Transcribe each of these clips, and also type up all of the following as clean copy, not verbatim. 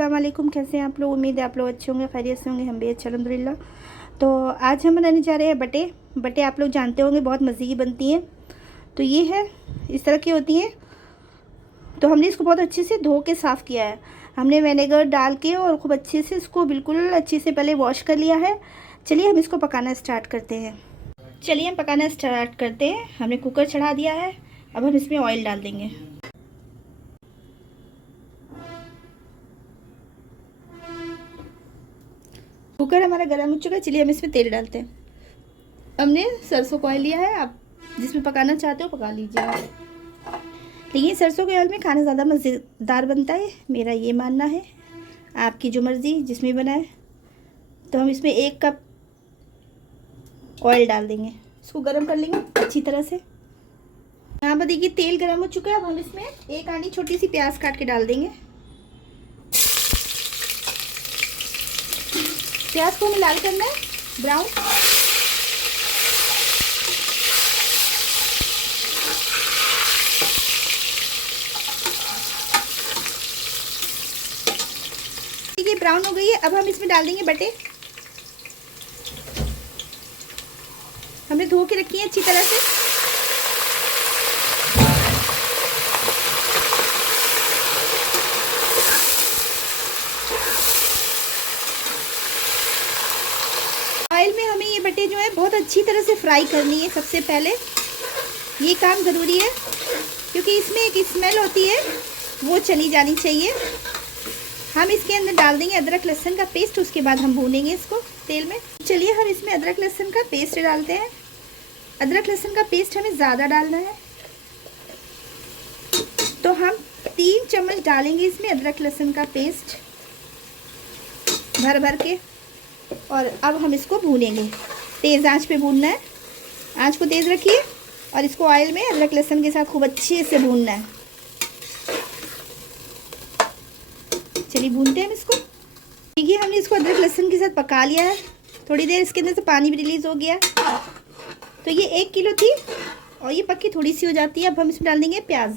अस्सलाम वालेकुम। कैसे हैं आप लोग? उम्मीद है आप लोग अच्छे होंगे, खैरियत से होंगे। हम भी अच्छे अल्हम्दुलिल्लाह। तो आज हम बनाने जा रहे हैं बटे आप लोग जानते होंगे, बहुत मज़े की बनती हैं। तो ये है, इस तरह की होती हैं। तो हमने इसको बहुत अच्छे से धो के साफ़ किया है। हमने विनेगर डाल के और खूब अच्छे से इसको बिल्कुल अच्छे से पहले वॉश कर लिया है। चलिए हम इसको पकाना स्टार्ट करते हैं। हमने कुकर चढ़ा दिया है। अब हम इसमें ऑयल डाल देंगे। कुकर हमारा गर्म हो चुका है। चलिए हम इसमें तेल डालते हैं। हमने सरसों का ऑयल लिया है, आप जिसमें पकाना चाहते हो पका लीजिएगा। लेकिन सरसों के ऑयल में खाना ज़्यादा मज़ेदार बनता है, मेरा ये मानना है। आपकी जो मर्ज़ी जिसमें बनाए। तो हम इसमें 1 कप ऑयल डाल देंगे, इसको गर्म कर लेंगे अच्छी तरह से। यहाँ पर देखिए तेल गर्म हो चुका है। अब हम इसमें 1 आनी छोटी सी प्याज काट के डाल देंगे। प्याज को हमें लाल करना है, ब्राउन। ये ब्राउन हो गई है। अब हम इसमें डाल देंगे बटे। हमने धो के रखी है अच्छी तरह से। ऑयल में हमें ये बटे जो है बहुत अच्छी तरह से फ्राई करनी है। सबसे पहले ये काम ज़रूरी है, क्योंकि इसमें एक स्मेल होती है, वो चली जानी चाहिए। हम इसके अंदर डाल देंगे अदरक लहसुन का पेस्ट। उसके बाद हम भूनेंगे इसको तेल में। चलिए हम इसमें अदरक लहसुन का पेस्ट डालते हैं। अदरक लहसुन का पेस्ट हमें ज़्यादा डालना है, तो हम 3 चम्मच डालेंगे इसमें अदरक लहसुन का पेस्ट भर भर के। और अब हम इसको भूनेंगे, तेज़ आंच पे भूनना है। आंच को तेज़ रखिए और इसको ऑयल में अदरक लहसुन के साथ खूब अच्छे से भूनना है। चलिए भूनते हैं हम इसको। देखिए हमने इसको अदरक लहसुन के साथ पका लिया है। थोड़ी देर इसके अंदर से पानी भी रिलीज़ हो गया। तो ये 1 किलो थी और ये पक्की थोड़ी सी हो जाती है। अब हम इसमें डाल देंगे प्याज।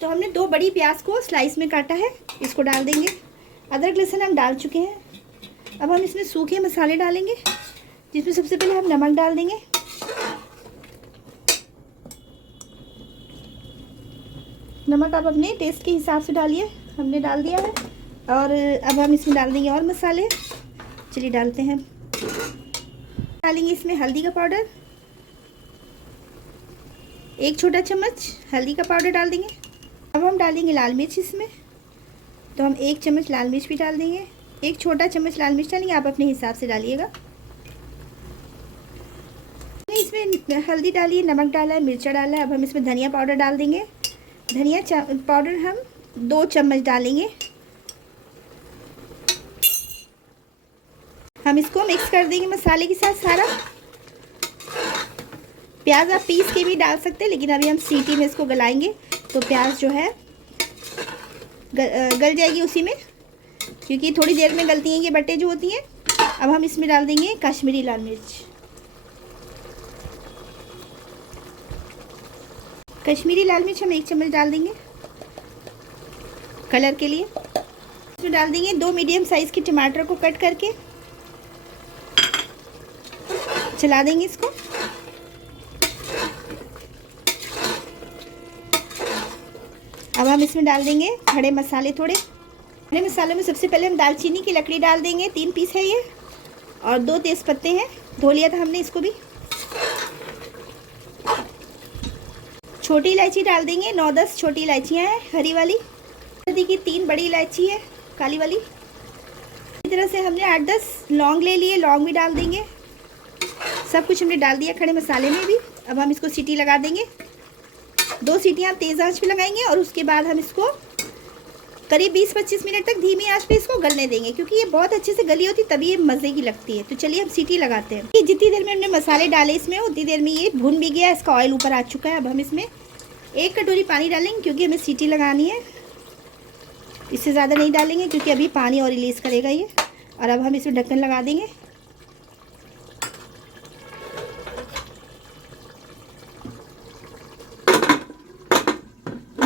तो हमने 2 बड़ी प्याज को स्लाइस में काटा है, इसको डाल देंगे। अदरक लहसुन हम डाल चुके हैं। अब हम इसमें सूखे मसाले डालेंगे, जिसमें सबसे पहले हम नमक डाल देंगे। नमक आप अपने टेस्ट के हिसाब से डालिए, हमने डाल दिया है। और अब हम इसमें डाल देंगे और मसाले। चलिए डालते हैं। डालेंगे इसमें हल्दी का पाउडर, 1 छोटा चम्मच हल्दी का पाउडर डाल देंगे। अब हम डालेंगे लाल मिर्च इसमें। तो हम 1 चम्मच लाल मिर्च भी डाल देंगे। 1 छोटा चम्मच लाल मिर्च डालेंगे, आप अपने हिसाब से डालिएगा। इसमें हल्दी डाली है, नमक डाला है, मिर्चा डाला है। अब हम इसमें धनिया पाउडर डाल देंगे। धनिया पाउडर हम 2 चम्मच डालेंगे। हम इसको मिक्स कर देंगे मसाले के साथ सारा। प्याज आप पीस के भी डाल सकते हैं, लेकिन अभी हम सीटी में इसको गलाएंगे तो प्याज जो है गल जाएगी उसी में, क्योंकि थोड़ी देर में गलती हैं ये बटे जो होती हैं। अब हम इसमें डाल देंगे कश्मीरी लाल मिर्च। कश्मीरी लाल मिर्च हम 1 चम्मच डाल देंगे कलर के लिए। इसमें डाल देंगे 2 मीडियम साइज़ के टमाटर को कट करके। चला देंगे इसको। अब हम इसमें डाल देंगे खड़े मसाले थोड़े। खड़े मसालों में सबसे पहले हम दालचीनी की लकड़ी डाल देंगे, 3 पीस है ये। और 2 तेज़ पत्ते हैं, धो लिया था हमने इसको भी। छोटी इलायची डाल देंगे, 9-10 छोटी इलायचियाँ हैं हरी वाली। देखिए 3 बड़ी इलायची है काली वाली। इसी तरह से हमने 8-10 लौंग ले लिए, लौंग भी डाल देंगे। सब कुछ हमने डाल दिया खड़े मसाले में भी। अब हम इसको सीटी लगा देंगे। 2 सीटियाँ तेज़ आंच पे लगाएंगे और उसके बाद हम इसको करीब 20-25 मिनट तक धीमी आंच पे इसको गलने देंगे, क्योंकि ये बहुत अच्छे से गली होती तभी ये मज़े की लगती है। तो चलिए हम सीटी लगाते हैं। कि जितनी देर में हमने मसाले डाले इसमें, उतनी देर में ये भुन भी गया, इसका ऑयल ऊपर आ चुका है। अब हम इसमें 1 कटोरी पानी डालेंगे, क्योंकि हमें सीटी लगानी है। इससे ज़्यादा नहीं डालेंगे, क्योंकि अभी पानी और रिलीज़ करेगा ये। और अब हम इसमें ढक्कन लगा देंगे।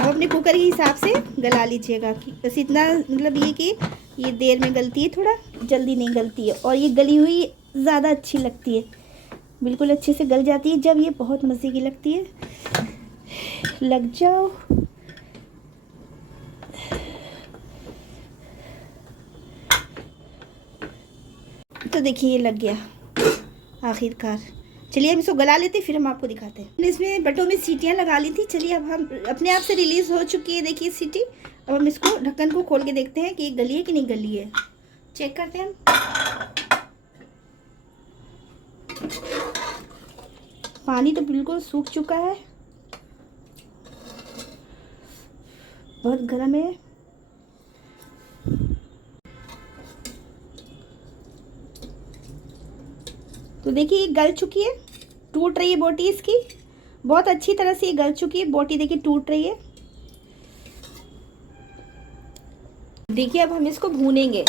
अपने कुकर के हिसाब से गला लीजिएगा। कि बस इतना, मतलब ये कि ये देर में गलती है, थोड़ा जल्दी नहीं गलती है। और ये गली हुई ज़्यादा अच्छी लगती है, बिल्कुल अच्छे से गल जाती है जब ये बहुत मज़े की लगती है। लग जाओ। तो देखिए ये लग गया आखिरकार। चलिए हम इसको गला लेते हैं, फिर हम आपको दिखाते हैं। इसमें बटों में सीटियां लगा ली थी। चलिए अब हम अपने आप से रिलीज़ हो चुकी है, देखिए सीटी। अब हम इसको ढक्कन को खोल के देखते हैं कि ये गली है कि नहीं गली है। चेक करते हैं हम। पानी तो बिल्कुल सूख चुका है, बहुत गर्म है। तो देखिए ये गल चुकी है, टूट रही है बोटी इसकी, बहुत अच्छी तरह से ये गल चुकी है बोटी। देखिए टूट रही है। देखिए अब हम इसको भूनेंगे,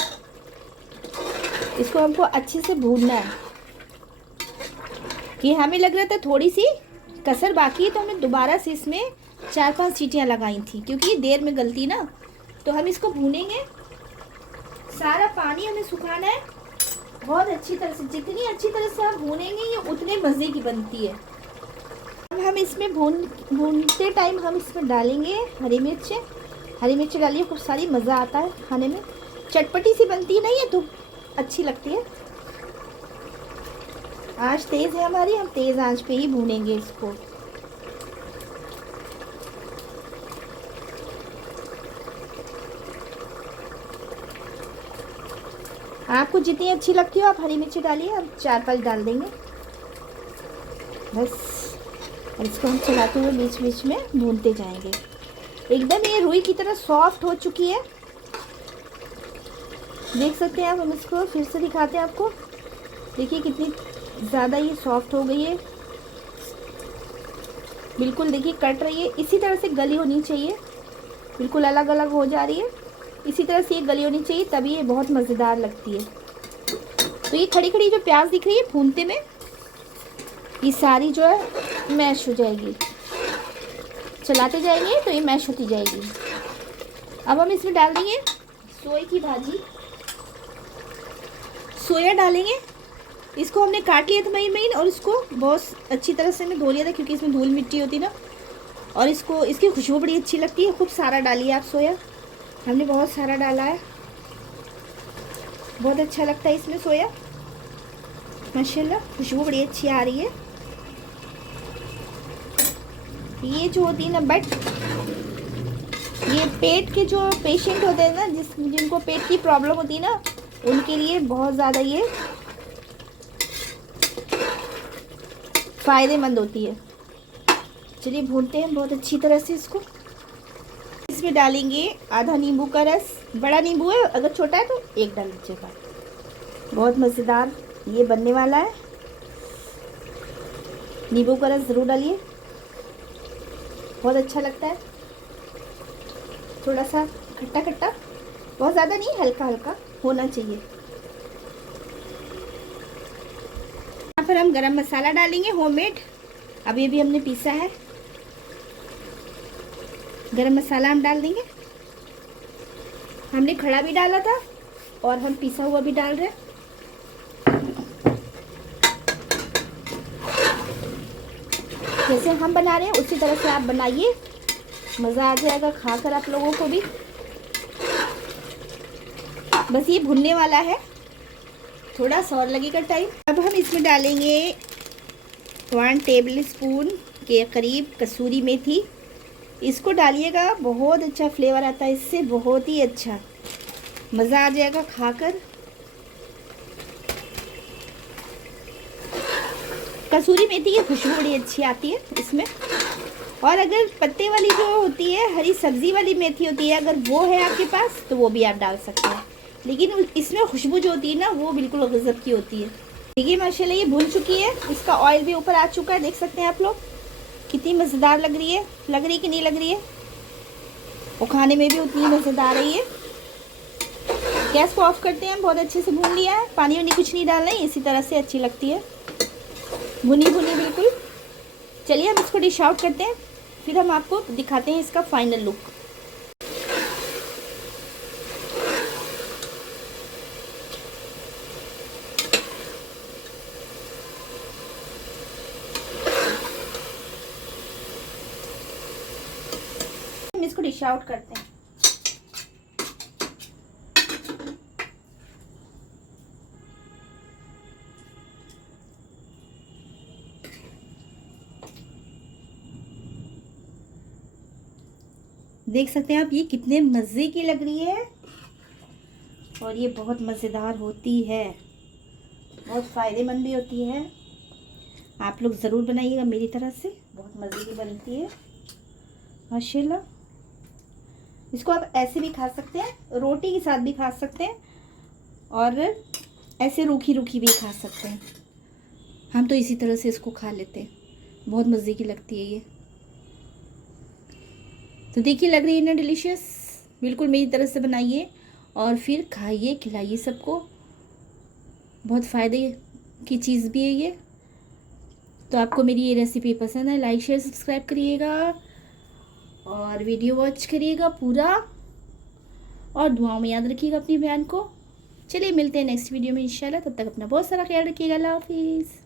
इसको हमको अच्छे से भूनना है। कि हमें लग रहा था थोड़ी सी कसर बाकी है, तो हमने दोबारा से इसमें 4-5 सीटियां लगाई थी, क्योंकि ये देर में गलती ना। तो हम इसको भूनेंगे, सारा पानी हमें सुखाना है बहुत अच्छी तरह से। जितनी अच्छी तरह से आप भूनेंगे ये उतने मज़े की बनती है। अब हम इसमें भूनते टाइम हम इसमें डालेंगे हरी मिर्च। हरी मिर्च डालिए, खूब सारी, मज़ा आता है खाने में। चटपटी सी बनती है ना ये, तो अच्छी लगती है। आंच तेज़ है हमारी, हम तेज़ आंच पे ही भूनेंगे इसको। आपको जितनी अच्छी लगती हो आप हरी मिर्ची डालिए, हम 4-5 डाल देंगे बस। और इसको हम चलाते हुए बीच बीच में भूनते जाएंगे। एकदम ये रुई की तरह सॉफ्ट हो चुकी है, देख सकते हैं आप। हम इसको फिर से दिखाते हैं आपको। देखिए कितनी ज़्यादा ये सॉफ्ट हो गई है, बिल्कुल देखिए कट रही है। इसी तरह से गली होनी चाहिए, बिल्कुल अलग अलग हो जा रही है। इसी तरह से ये गली होनी चाहिए, तभी ये बहुत मज़ेदार लगती है। तो ये खड़ी खड़ी जो प्याज दिख रही है भूनते में, ये सारी जो है मैश हो जाएगी। चलाते जाएंगे तो ये मैश होती जाएगी। अब हम इसमें डाल देंगे सोए की भाजी। सोया डालेंगे, इसको हमने काट लिया था महीन महीन, और इसको बहुत अच्छी तरह से मैं धो लिया था, क्योंकि इसमें धूल मिट्टी होती ना। और इसको, इसकी खुशबू बड़ी अच्छी लगती है। खूब सारा डालिए आप सोया, हमने बहुत सारा डाला है, बहुत अच्छा लगता है इसमें सोया। माशाल्लाह खुशबू बड़ी अच्छी आ रही है। ये जो होती है ना बट, ये पेट के जो पेशेंट होते हैं ना, जिनको पेट की प्रॉब्लम होती है ना, उनके लिए बहुत ज़्यादा ये फ़ायदेमंद होती है। चलिए भूनते हैं बहुत अच्छी तरह से इसको। इसमें डालेंगे आधा नींबू का रस। बड़ा नींबू है, अगर छोटा है तो 1 डाल लीजिएगा। बहुत मज़ेदार ये बनने वाला है। नींबू का रस ज़रूर डालिए, बहुत अच्छा लगता है। थोड़ा सा खट्टा खट्टा, बहुत ज़्यादा नहीं, हल्का हल्का होना चाहिए। यहाँ पर हम गरम मसाला डालेंगे होममेड, अब ये भी हमने पीसा है। गरम मसाला हम डाल देंगे, हमने खड़ा भी डाला था और हम पिसा हुआ भी डाल रहे हैं। जैसे हम बना रहे हैं उसी तरह से आप बनाइए, मज़ा आ जाएगा खाकर आप लोगों को भी। बस ये भुनने वाला है, थोड़ा सा और लगेगा टाइम। अब हम इसमें डालेंगे 1 टेबल स्पून के करीब कसूरी मेथी। इसको डालिएगा, बहुत अच्छा फ्लेवर आता है इससे, बहुत ही अच्छा, मज़ा आ जाएगा खाकर। कसूरी मेथी की खुशबू बड़ी अच्छी आती है इसमें। और अगर पत्ते वाली जो होती है, हरी सब्ज़ी वाली मेथी होती है, अगर वो है आपके पास तो वो भी आप डाल सकते हैं, लेकिन इसमें खुशबू जो होती है ना, वो बिल्कुल गज़ब की होती है। देखिए माशाल्लाह ये भुन चुकी है, इसका ऑयल भी ऊपर आ चुका है, देख सकते हैं आप लोग। कितनी मज़ेदार लग रही है, लग रही कि नहीं लग रही है? वो खाने में भी उतनी मज़ेदार रही है। गैस को ऑफ करते हैं, बहुत अच्छे से भून लिया है, पानी वानी कुछ नहीं डालना है, इसी तरह से अच्छी लगती है, भुनी भुनी बिल्कुल। चलिए हम इसको डिश आउट करते हैं, फिर हम आपको दिखाते हैं इसका फाइनल लुक। डिश आउट करते हैं। देख सकते हैं आप ये कितने मज़े की लग रही है और ये बहुत मज़ेदार होती है, बहुत फ़ायदेमंद भी होती है। आप लोग ज़रूर बनाइएगा मेरी तरह से, बहुत मज़े की बनती है माशाल्लाह। इसको आप ऐसे भी खा सकते हैं, रोटी के साथ भी खा सकते हैं और ऐसे रूखी रूखी भी खा सकते हैं। हम तो इसी तरह से इसको खा लेते हैं, बहुत मज़े की लगती है ये। तो देखिए लग रही है ना डिलीशियस, बिल्कुल मेरी तरह से बनाइए और फिर खाइए, खिलाइए सबको। बहुत फ़ायदे की चीज़ भी है ये। तो आपको मेरी ये रेसिपी पसंद है, लाइक शेयर सब्सक्राइब करिएगा और वीडियो वॉच करिएगा पूरा और दुआओं में याद रखिएगा अपनी बयान को। चलिए मिलते हैं नेक्स्ट वीडियो में इंशाल्लाह, तब तक अपना बहुत सारा ख्याल रखिएगा। अल्लाह हाफिज़।